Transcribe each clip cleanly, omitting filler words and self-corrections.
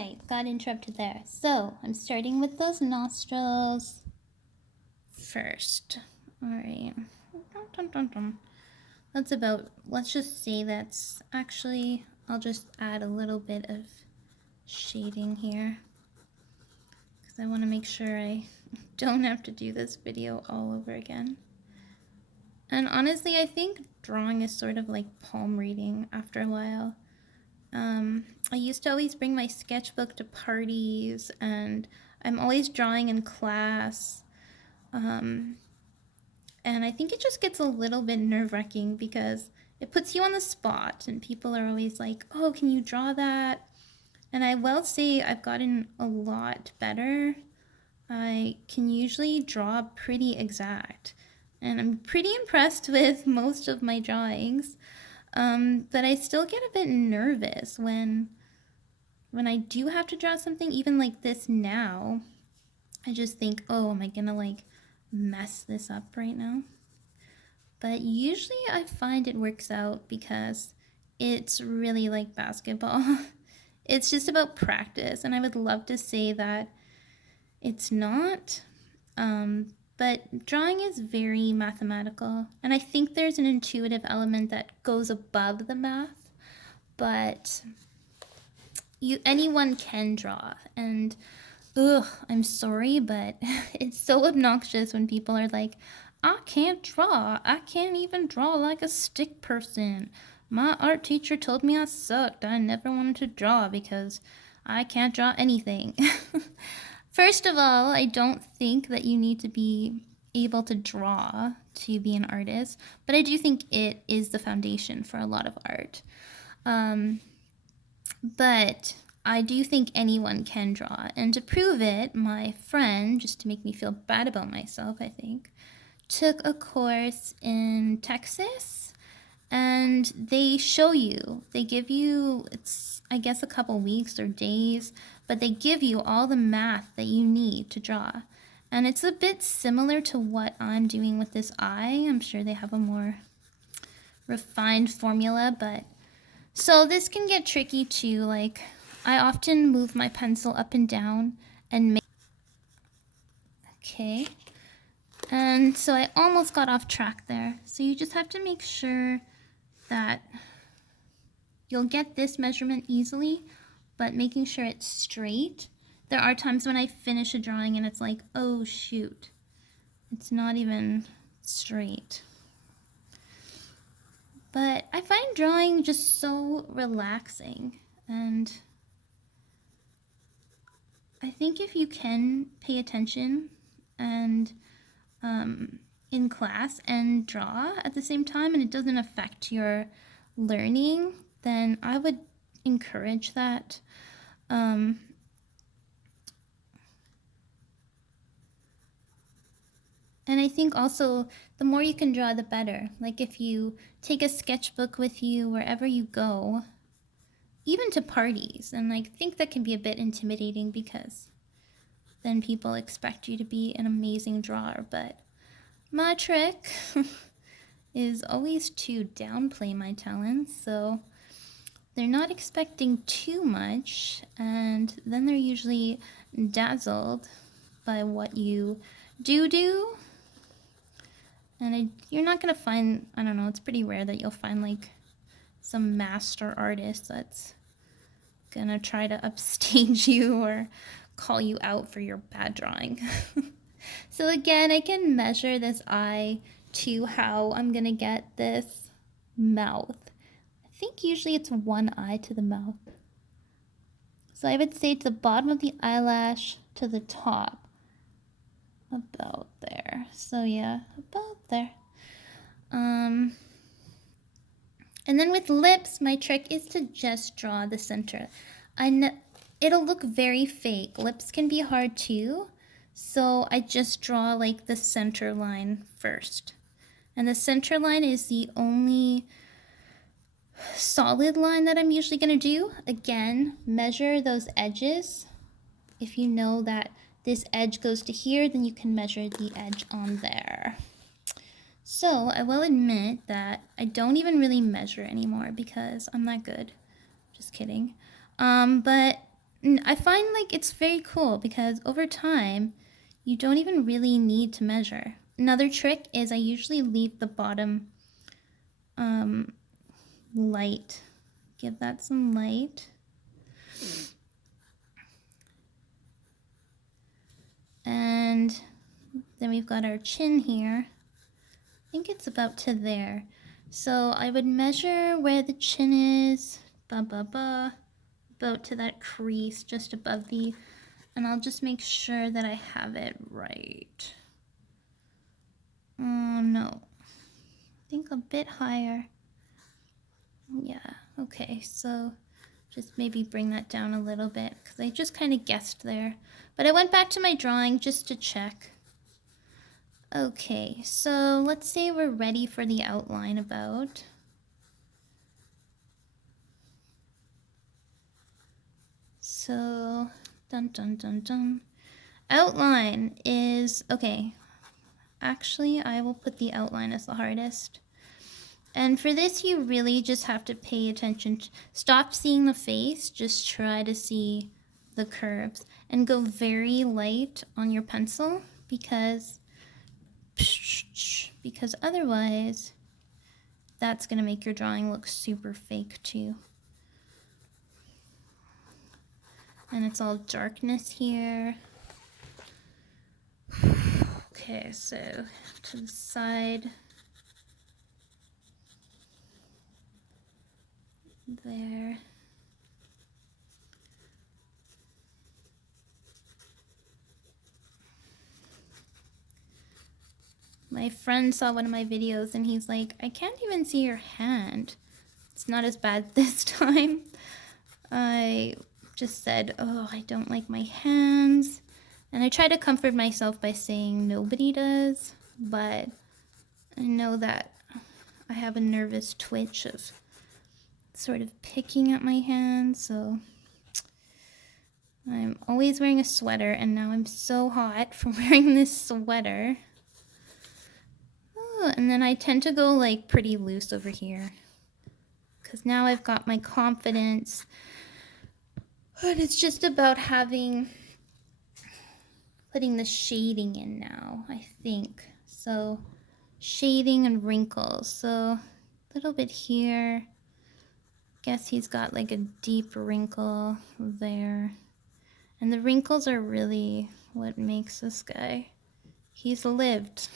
Alright, got interrupted there. So, I'm starting with those nostrils first. Alright. That's about, let's just say that's actually, I'll just add a little bit of shading here. Because I want to make sure I don't have to do this video all over again. And honestly, I think drawing is sort of like palm reading after a while. I used to always bring my sketchbook to parties, and I'm always drawing in class. And I think it just gets a little bit nerve-wracking because it puts you on the spot, and people are always like, oh, can you draw that? And I will say I've gotten a lot better. I can usually draw pretty exact, and I'm pretty impressed with most of my drawings. But I still get a bit nervous when I do have to draw something, even like this now. I just think, oh, am I gonna like mess this up right now? But usually I find it works out because it's really like basketball. It's just about practice, and I would love to say that it's not. But drawing is very mathematical, and I think there's an intuitive element that goes above the math, but anyone can draw. And I'm sorry, but it's so obnoxious when people are like, I can't draw. I can't even draw like a stick person. My art teacher told me I sucked. I never wanted to draw because I can't draw anything. First of all, I don't think that you need to be able to draw to be an artist, but I do think it is the foundation for a lot of art. But I do think anyone can draw, and to prove it, my friend, just to make me feel bad about myself, I think, took a course in Texas, and they show you, they give you, it's I guess a couple weeks or days, but they give you all the math that you need to draw. And it's a bit similar to what I'm doing with this eye. I'm sure they have a more refined formula, but so this can get tricky too. Like, I often move my pencil up and down and make, okay. And so I almost got off track there. So you just have to make sure that you'll get this measurement easily, but making sure it's straight. There are times when I finish a drawing and it's like, oh shoot, it's not even straight. But I find drawing just so relaxing, and I think if you can pay attention and in class and draw at the same time, and it doesn't affect your learning, then I would encourage that. And I think also the more you can draw, the better. Like if you take a sketchbook with you wherever you go, even to parties, and I think that can be a bit intimidating because then people expect you to be an amazing drawer. But my trick is always to downplay my talents, so they're not expecting too much, and then they're usually dazzled by what you do. And you're not gonna find, I don't know, it's pretty rare that you'll find like some master artist that's gonna try to upstage you or call you out for your bad drawing. So again, I can measure this eye to how I'm gonna get this mouth. I think usually it's one eye to the mouth. So I would say to the bottom of the eyelash to the top. About there. So yeah, about there. And then with lips, my trick is to just draw the center. It'll look very fake. Lips can be hard too. So I just draw like the center line first. And the center line is the only solid line that I'm usually gonna do. Again, measure those edges. If you know that this edge goes to here, then you can measure the edge on there. So I will admit that I don't even really measure anymore because I'm not good. Just kidding. But I find like it's very cool because over time, you don't even really need to measure. Another trick is I usually leave the bottom light. Give that some light. And then we've got our chin here. I think it's about to there. So I would measure where the chin is, about to that crease just above the, and I'll just make sure that I have it right. Oh no, I think a bit higher. Yeah, okay, so just maybe bring that down a little bit because I just kind of guessed there. But I went back to my drawing just to check. Okay, so let's say we're ready for the outline about. So, dun dun dun dun. Outline is, okay, actually I will put the outline as the hardest. And for this you really just have to pay attention. Stop seeing the face, just try to see the curves. And go very light on your pencil because otherwise that's gonna make your drawing look super fake too. And it's all darkness here. Okay, so to the side. There. My friend saw one of my videos and he's like, I can't even see your hand. It's not as bad this time. I just said, oh, I don't like my hands. And I try to comfort myself by saying nobody does, but I know that I have a nervous twitch of sort of picking at my hands, so I'm always wearing a sweater, and now I'm so hot from wearing this sweater. Oh, and then I tend to go like pretty loose over here because now I've got my confidence. But it's just about putting the shading in now, I think. So shading and wrinkles. So a little bit here. Guess he's got like a deep wrinkle there. And the wrinkles are really what makes this guy. He's lived.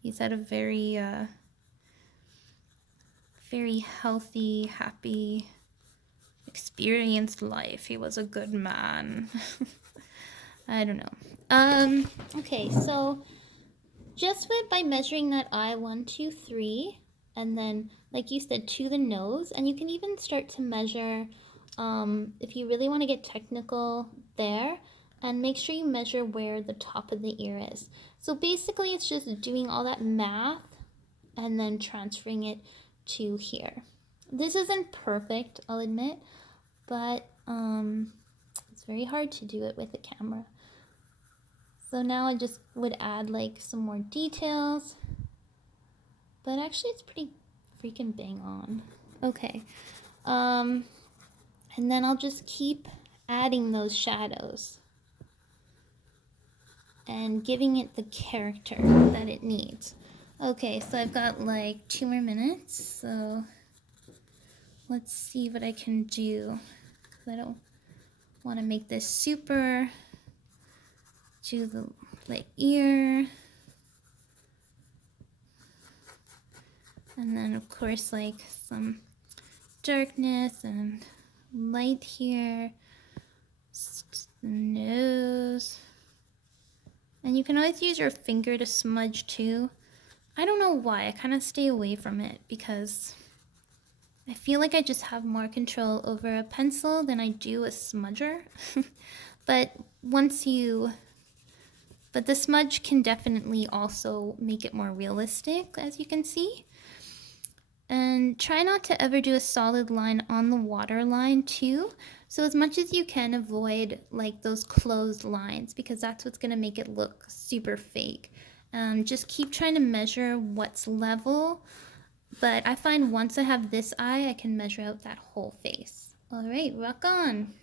He's had a very, very healthy, happy, experienced life. He was a good man. I don't know. Okay, so just by measuring that eye, 1, 2, 3, and then, like you said, to the nose, and you can even start to measure, if you really want to get technical there, and make sure you measure where the top of the ear is. So basically, it's just doing all that math and then transferring it to here. This isn't perfect, I'll admit, but it's very hard to do it with a camera. So now I just would add like some more details, but actually it's pretty freaking bang on. Okay, and then I'll just keep adding those shadows and giving it the character that it needs. Okay, so I've got like 2 more minutes, so let's see what I can do, because I don't want to make this super. Do the ear, and then of course like some darkness and light here, the nose, and you can always use your finger to smudge too. I don't know why, I kind of stay away from it because I feel like I just have more control over a pencil than I do a smudger. But but the smudge can definitely also make it more realistic, as you can see. And try not to ever do a solid line on the water line too. So as much as you can, avoid like those closed lines because that's what's gonna make it look super fake. Just keep trying to measure what's level. But I find once I have this eye, I can measure out that whole face. All right, rock on.